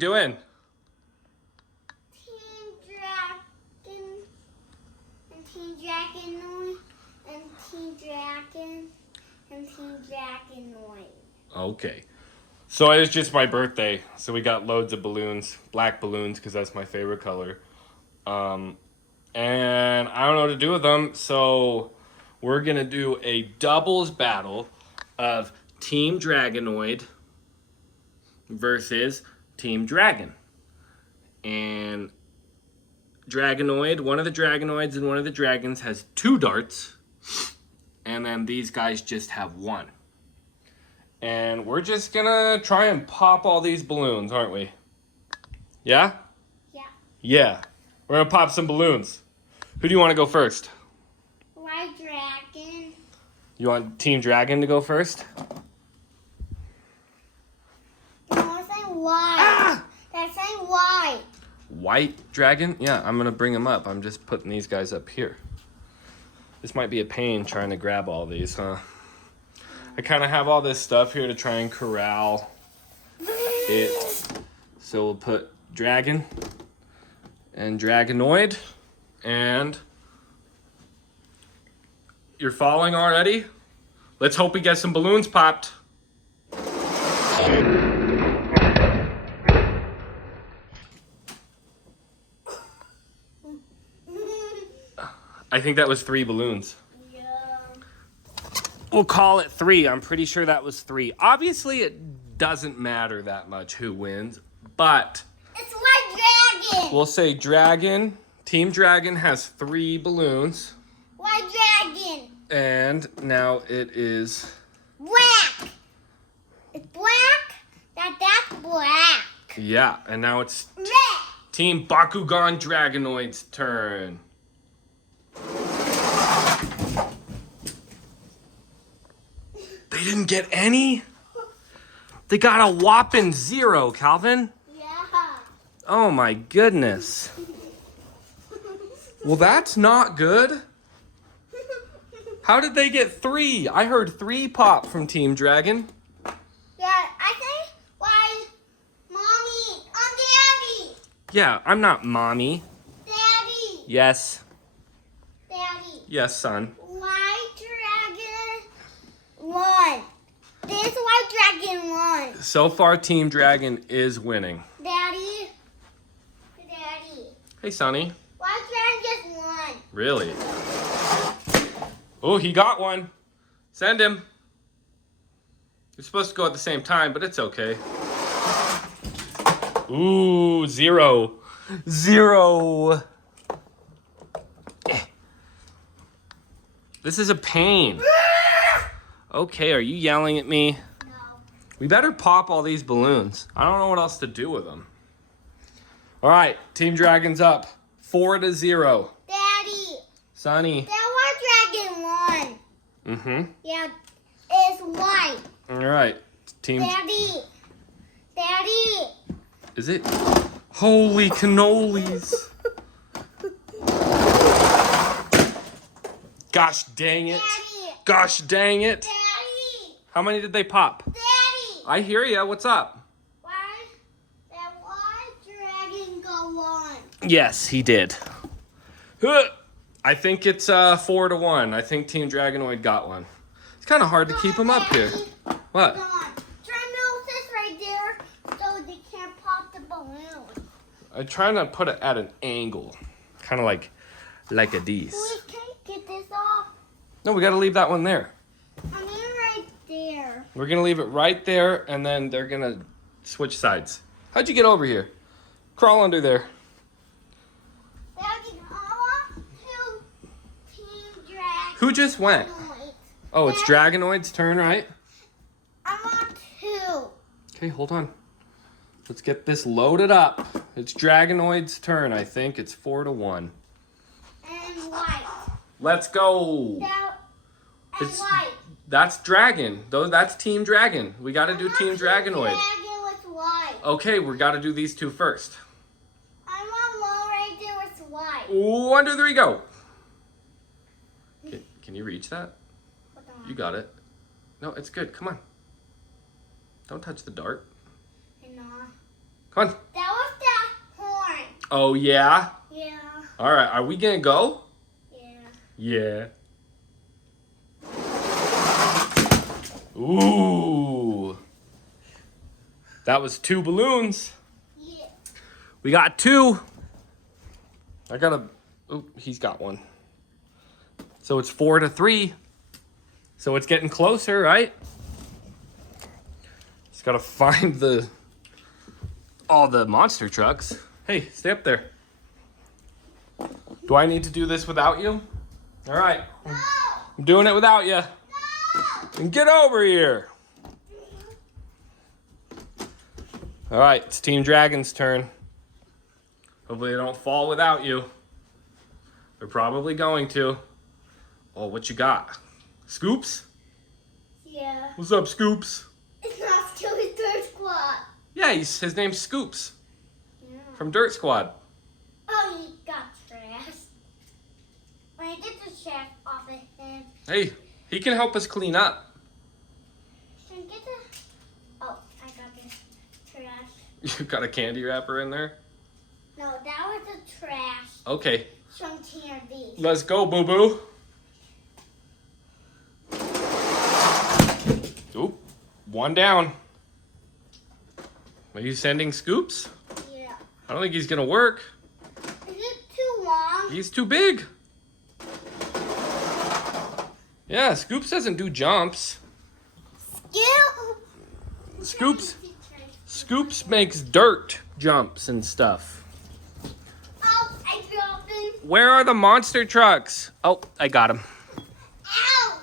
doing? Team Dragon and Team Dragonoid and Team Dragon and Team Dragonoid. Okay. So it was just my birthday, so we got loads of balloons, black balloons, because that's my favorite color. And I don't know what to do with them, so we're gonna do a doubles battle of Team Dragonoid versus Team Dragon. And Dragonoid, one of the Dragonoids and one of the dragons has 2 darts, and then these guys just have 1. And we're just gonna try and pop all these balloons, aren't we? Yeah? Yeah. Yeah. We're gonna pop some balloons. Who do you want to go first? White Dragon. You want Team Dragon to go first? No, it's like white. Ah! That's like white. White Dragon? Yeah, I'm gonna bring them up. I'm just putting these guys up here. This might be a pain trying to grab all these, huh? I kind of have all this stuff here to try and corral it. So we'll put Dragon and Dragonoid. And you're falling already? Let's hope we get some balloons popped. I think that was 3 balloons. Yeah. We'll call it 3. I'm pretty sure that was 3. Obviously, it doesn't matter that much who wins, but It's White Dragon. we'll say Dragon. Team Dragon has 3 balloons, White Dragon. and now it is Black. It's black. That's black. yeah, and now it's Red. Team Bakugan Dragonoid's turn. They didn't get any? They got a whopping 0, Calvin. Yeah. Oh my goodness. Well, that's not good. How did they get 3? I heard 3 pop from Team Dragon. Yeah, I think why Mommy. I'm Daddy. Yeah, I'm not mommy. Daddy. Yes. Daddy. Yes, son. White Dragon won. This White Dragon won. So far, Team Dragon is winning. Daddy. Daddy. Hey, Sonny. White Dragon just won. Really? Oh, he got one. Send him. You're supposed to go at the same time, but it's okay. Ooh, 0. 0. This is a pain. Okay, are you yelling at me? No. We better pop all these balloons. I don't know what else to do with them. All right, Team Dragon's up. 4-0. Daddy. Sonny. That White Dragon won. Mm-hmm. Yeah, it's white. All right, Team... Daddy. Daddy. Is it? Holy cannolis. Gosh dang it. Daddy. Gosh dang it. Daddy. How many did they pop? Daddy. I hear ya. What's up? Why that White Dragon go on? Yes, he did. I think it's 4-1. I think Team Dragonoid got one. It's kind of hard to keep him up here. What? Come on. Try to this right there so they can't pop the balloon. I'm trying to put it at an angle. Kind of like a these. We can't get this off. No, we got to leave that one there. I mean right there. We're going to leave it right there, and then they're going to switch sides. How'd you get over here? Crawl under there. Daddy, I want to Team Dragon. Who just went? Oh, it's Dragonoid's turn, right? I want 2. Okay, hold on. Let's get this loaded up. It's Dragonoid's turn, I think. It's 4-1. And white. Let's go. That, and It's- white. That's Dragon. Though that's Team Dragon. We got to do Team Dragonoid. Dragon with white. Okay, we got to do these 2 first. I want one right there with white. 1, 2, 3, go. Can you reach that? You got it. No, it's good. Come on. Don't touch the dart. And, Come on. Oh, yeah? Yeah. All right, are we gonna go? Yeah. Yeah. Ooh. That was 2 balloons. Yeah. We got 2. I got a... Oh, he's got 1. So it's 4-3. So it's getting closer, right? Just gotta find all the monster trucks. Hey, stay up there. Do I need to do this without you? All right. No. I'm doing it without you. No. And get over here. All right, it's Team Dragon's turn. Hopefully they don't fall without you. They're probably going to. Oh, what you got? Scoops? Yeah. What's up, Scoops? It's not still his third squad. Yeah, his name's Scoops Yeah. from Dirt Squad. Oh, he got trash. When I get the trash off of him, Hey, he can help us clean up. should I get the... Oh, I got the trash. You got a candy wrapper in there? No, that was the trash Okay, from TRV. let's go, boo-boo. Oop, 1 down. Are you sending Scoops? Yeah. I don't think he's gonna work. Is it too long? He's too big. Yeah, Scoops doesn't do jumps. Scoops makes dirt jumps and stuff. Oh, I dropped him. Where are the monster trucks? Oh, I got him. Ow!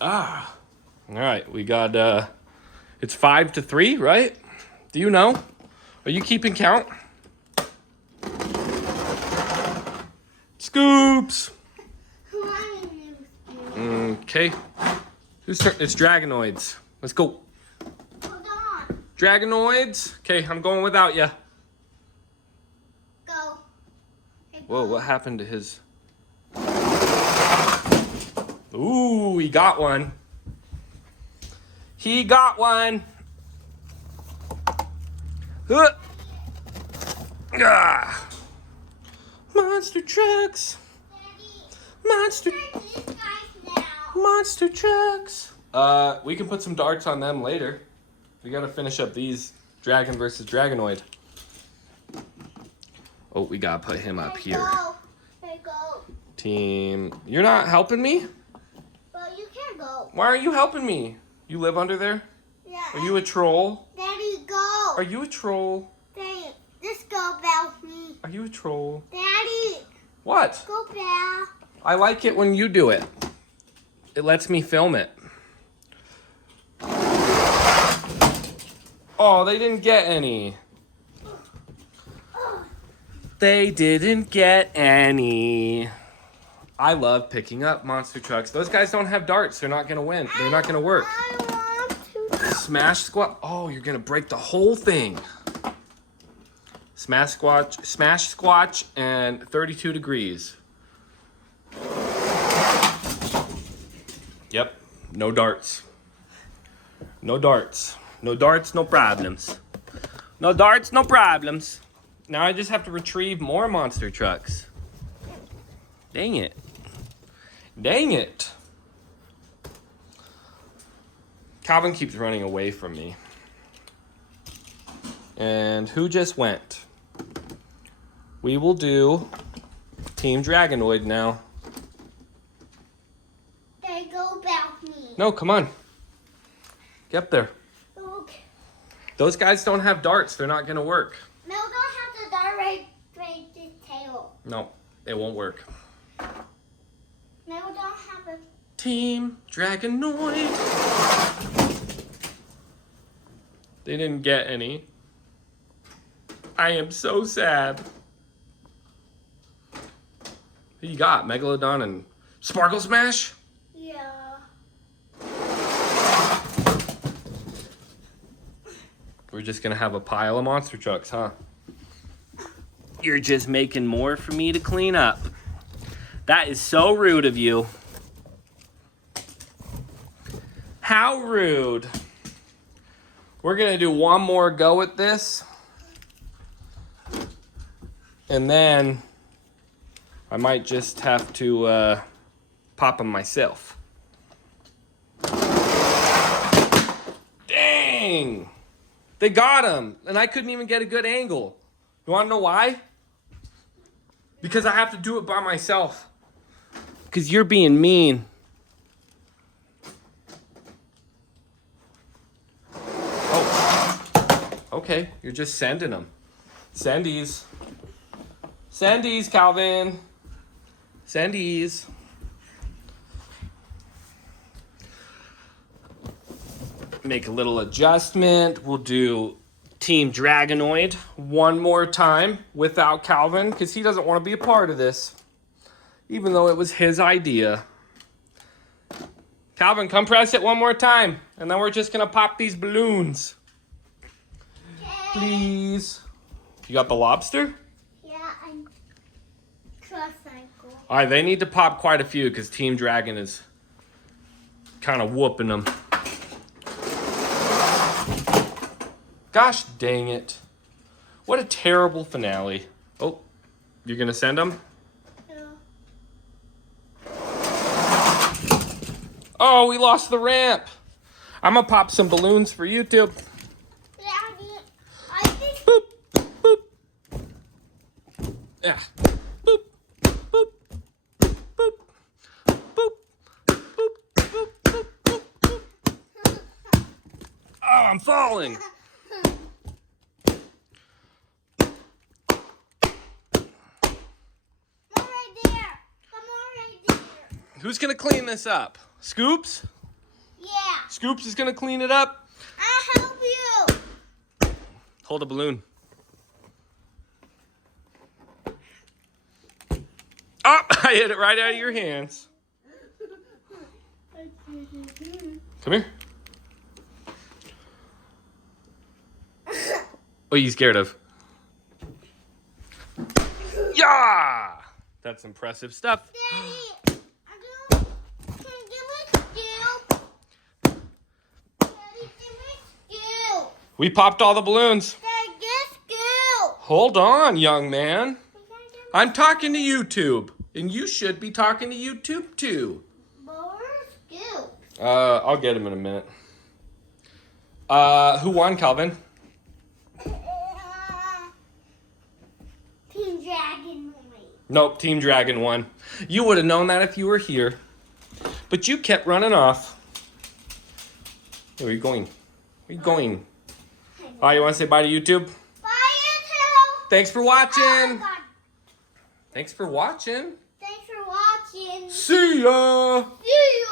Ah. All right, we got, it's 5-3, right? Do you know? Are you keeping count? Scoops! Come on. Okay. Whose turn? It's Dragonoids. Let's go. Hold on. Dragonoids. Okay, I'm going without you. Go. Hey, Whoa, go. what happened to his... Ooh, he got one. He got one. Huh. Ah. Monster trucks. Daddy, Monster... turn these guys now. Monster trucks. We can put some darts on them later. We gotta finish up these Dragon versus Dragonoid. Oh, we gotta put him up here. Go. Hey, go. Team, you're not helping me? Well, you can go. Why aren't you helping me? You live under there? Yeah. Are you a troll? Daddy, go. Are you a troll? Daddy, just go about me. Are you a troll? Daddy, What? go back. I like it when you do it. It lets me film it. Oh, they didn't get any. They didn't get any. I love picking up monster trucks. Those guys don't have darts. They're not gonna win. They're not gonna work. I want to. Smash squat. Oh, you're gonna break the whole thing. Smash squatch, and 32 degrees. Yep, no darts. No darts. No darts, no problems. No darts, no problems. Now I just have to retrieve more monster trucks. Dang it. Dang it. Calvin keeps running away from me. And who just went? We will do Team Dragonoid now. They go about me. No, come on. Get up there. Okay. Those guys don't have darts. They're not going to work. Mel don't have the direct tail. No, it won't work. Mel don't have a. Team Dragonoid. They didn't get any. I am so sad. Who you got? Megalodon and Sparkle Smash? Yeah. We're just gonna have a pile of monster trucks, huh? You're just making more for me to clean up. That is so rude of you. How rude. We're gonna do one more go at this. And then I might just have to pop them myself. Dang! They got him, and I couldn't even get a good angle. You want to know why? Because I have to do it by myself. Because you're being mean. Oh. Okay, you're just sending them. Sendies. Sendies, Calvin. Sendies. Make a little adjustment. We'll do Team Dragonoid one more time without Calvin because he doesn't want to be a part of this, even though it was his idea. Calvin, come press it one more time, and then we're just going to pop these balloons. Please. You got the lobster? Yeah, I'm cross-cycle. All right, they need to pop quite a few because Team Dragon is kind of whooping them. Gosh dang it. What a terrible finale. Oh, you're going to send them? Yeah. Oh, we lost the ramp. I'm going to pop some balloons for YouTube. Daddy, I think... Boop, boop. Yeah. Boop, boop, boop, boop, boop, boop, boop, boop, boop, boop. Oh, I'm falling. Who's going to clean this up? Scoops? Yeah. Scoops is going to clean it up? I'll help you. Hold a balloon. Oh, I hit it right out of your hands. Come here. What are you scared of? Yeah! That's impressive stuff. Daddy, can you give me skill? Daddy, give me skill. We popped all the balloons. Daddy, get skill. Hold on, young man. I'm talking to YouTube, and you should be talking to YouTube too. But where's skill? I'll get him in a minute. Who won, Calvin? Team Dragon won. Nope, Team Dragon won. You would have known that if you were here. But you kept running off. Hey, where are you going? Where are you going? Oh, you want to say bye to YouTube? Bye, YouTube. Thanks for watching. Oh, God. Thanks for watching. Thanks for watching. See ya. See you.